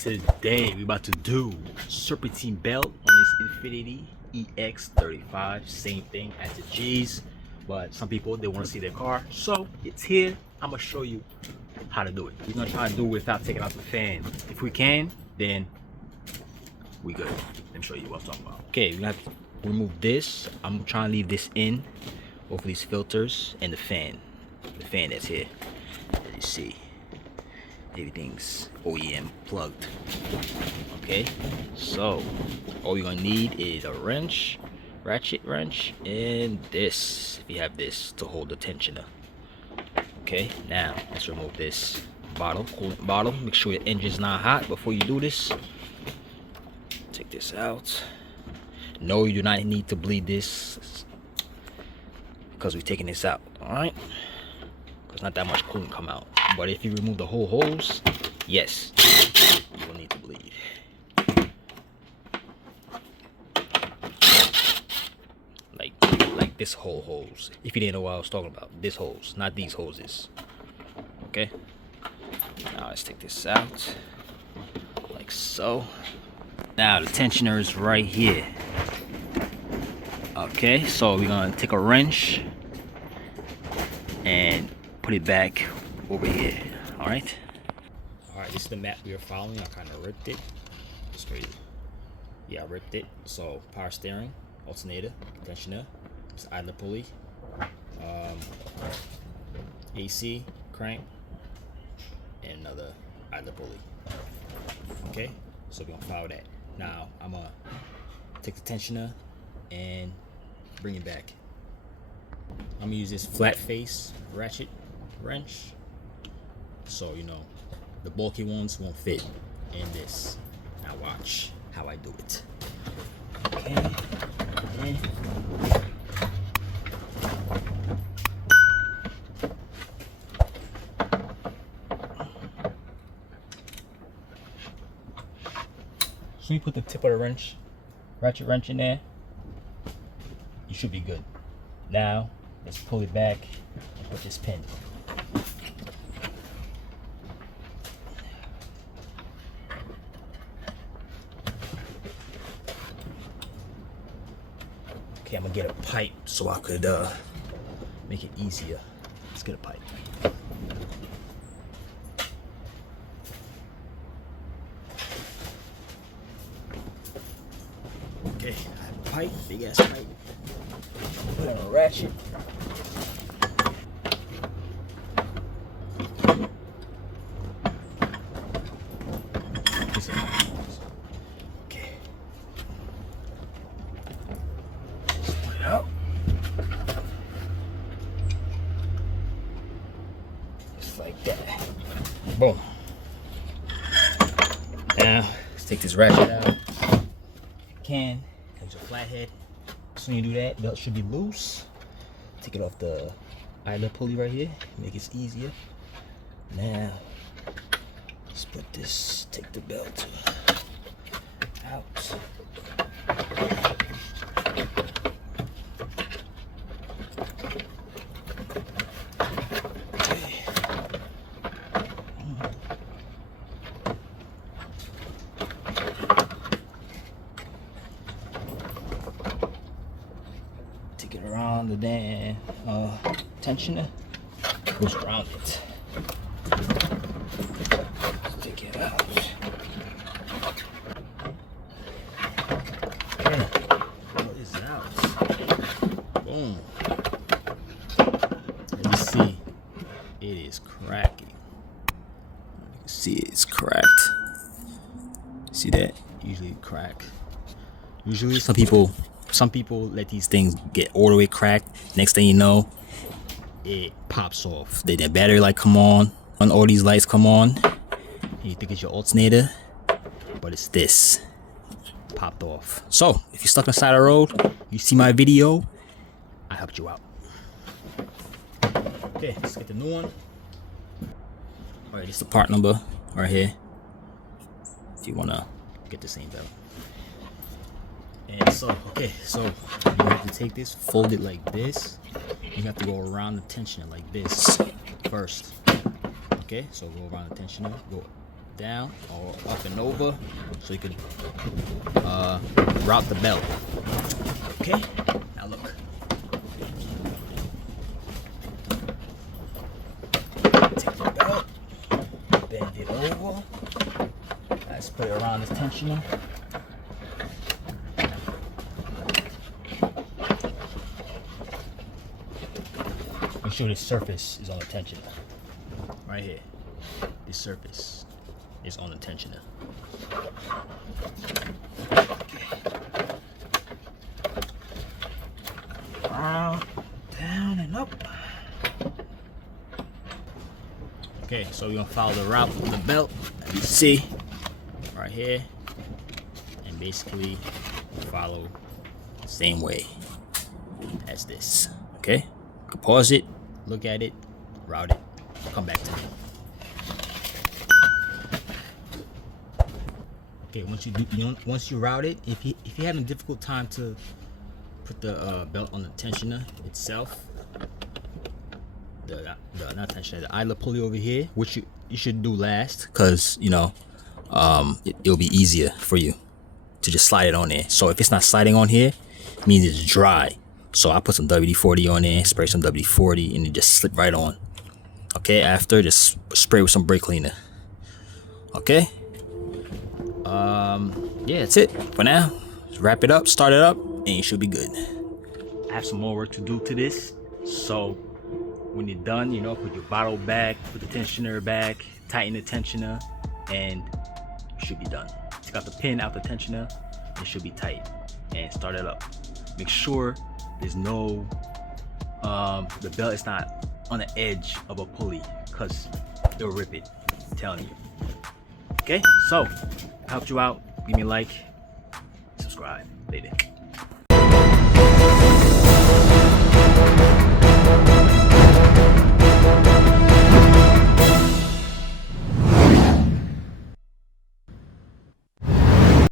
Today we about to do serpentine belt on this Infinity EX35. Same thing as the G's, but some people they want to see their car, so it's here. I'm gonna show you how to do it. We're gonna try to do it without taking out the fan. If we can, then we good. Let me show you what I'm talking about. Okay, we have to remove this. I'm trying to leave this in, both of these filters and the fan that's here. As you see, everything's OEM plugged. Okay, so all you're gonna need is a wrench, ratchet wrench, and this, if you have this, to hold the tensioner. Okay, now let's remove this bottle, coolant bottle. Make sure your engine's not hot before you do this. Take this out. No, you do not need to bleed this because we're taking this out. All right, because not that much coolant come out. But if you remove the whole hose, yes, you will need to bleed. Like this whole hose. If you didn't know what I was talking about, this hose, not these hoses. Okay. Now let's take this out, like so. Now the tensioner is right here. Okay, so we're gonna take a wrench and put it back over here. All right, this is the map we are following. I kind of ripped it. Straight. Yeah, I ripped it. So power steering, alternator, tensioner, it's idler pulley, AC, crank, and another idler pulley. Okay, so we're gonna follow that. Now I'm gonna take the tensioner and bring it back. I'm gonna use this flat face ratchet wrench, so you know the bulky ones won't fit in this. Now watch how I do it. Okay. And so you put the tip of the wrench, ratchet wrench in there, you should be good. Now let's pull it back and put this pin. Okay, I'm gonna get a pipe so I could make it easier. Let's get a pipe. Okay, I have a pipe, big ass pipe. Put in a ratchet. Okay. Let's put it out. Just like that. Boom. Now, let's take this ratchet out. If you can, use a flathead. As soon as you do that, belt should be loose. Take it off the idler pulley right here. Make it easier. Now, let's put this, take the belt out. Okay. Take it around the damn tensioner. Goes around it. Take it out. Okay, pull this out. Boom. As you see, it is cracking. You can see it's cracked. See that? Usually crack. Usually some people let these things get all the way cracked. Next thing you know, it pops off. The battery light come on, when all these lights come on, and you think it's your alternator, but it's this. Popped off. So if you're stuck on the side of the road, you see my video, I helped you out. Okay, let's get the new one. Alright, this is the part number right here, if you wanna get the same belt. And so, okay, so you have to take this, fold it like this. You have to go around the tensioner like this first. Okay, so go around the tensioner, go down or up and over so you can route the belt. Okay, now look. Take the belt, bend it over. Let's put it around this tensioner. Make sure this surface is on the tensioner. Right here. This surface is on the tensioner. Around, down, and up. Okay, so we're gonna follow the route of the belt, as you see, right here, and basically follow the same way as this. Okay, you can pause it, look at it, route it, come back to me. Okay, once you route it, if you're having a difficult time to put the belt on the tensioner itself, not tensioner, the idler pulley over here, which you should do last, because it'll be easier for you to just slide it on there. So if it's not sliding on here, it means it's dry. So I put some WD-40 on there, spray some WD-40, and it just slip right on. Okay, after, just spray with some brake cleaner. Okay. Yeah, that's it for now. Just wrap it up, start it up, and you should be good. I have some more work to do to this, so when you're done, put your bottle back, put the tensioner back, tighten the tensioner, and you should be done. Take out the pin out the tensioner, it should be tight, and start it up. Make sure there's no the belt is not on the edge of a pulley, because it'll rip it, I'm telling you. Okay, so I helped you out. Give me a like, subscribe. Later.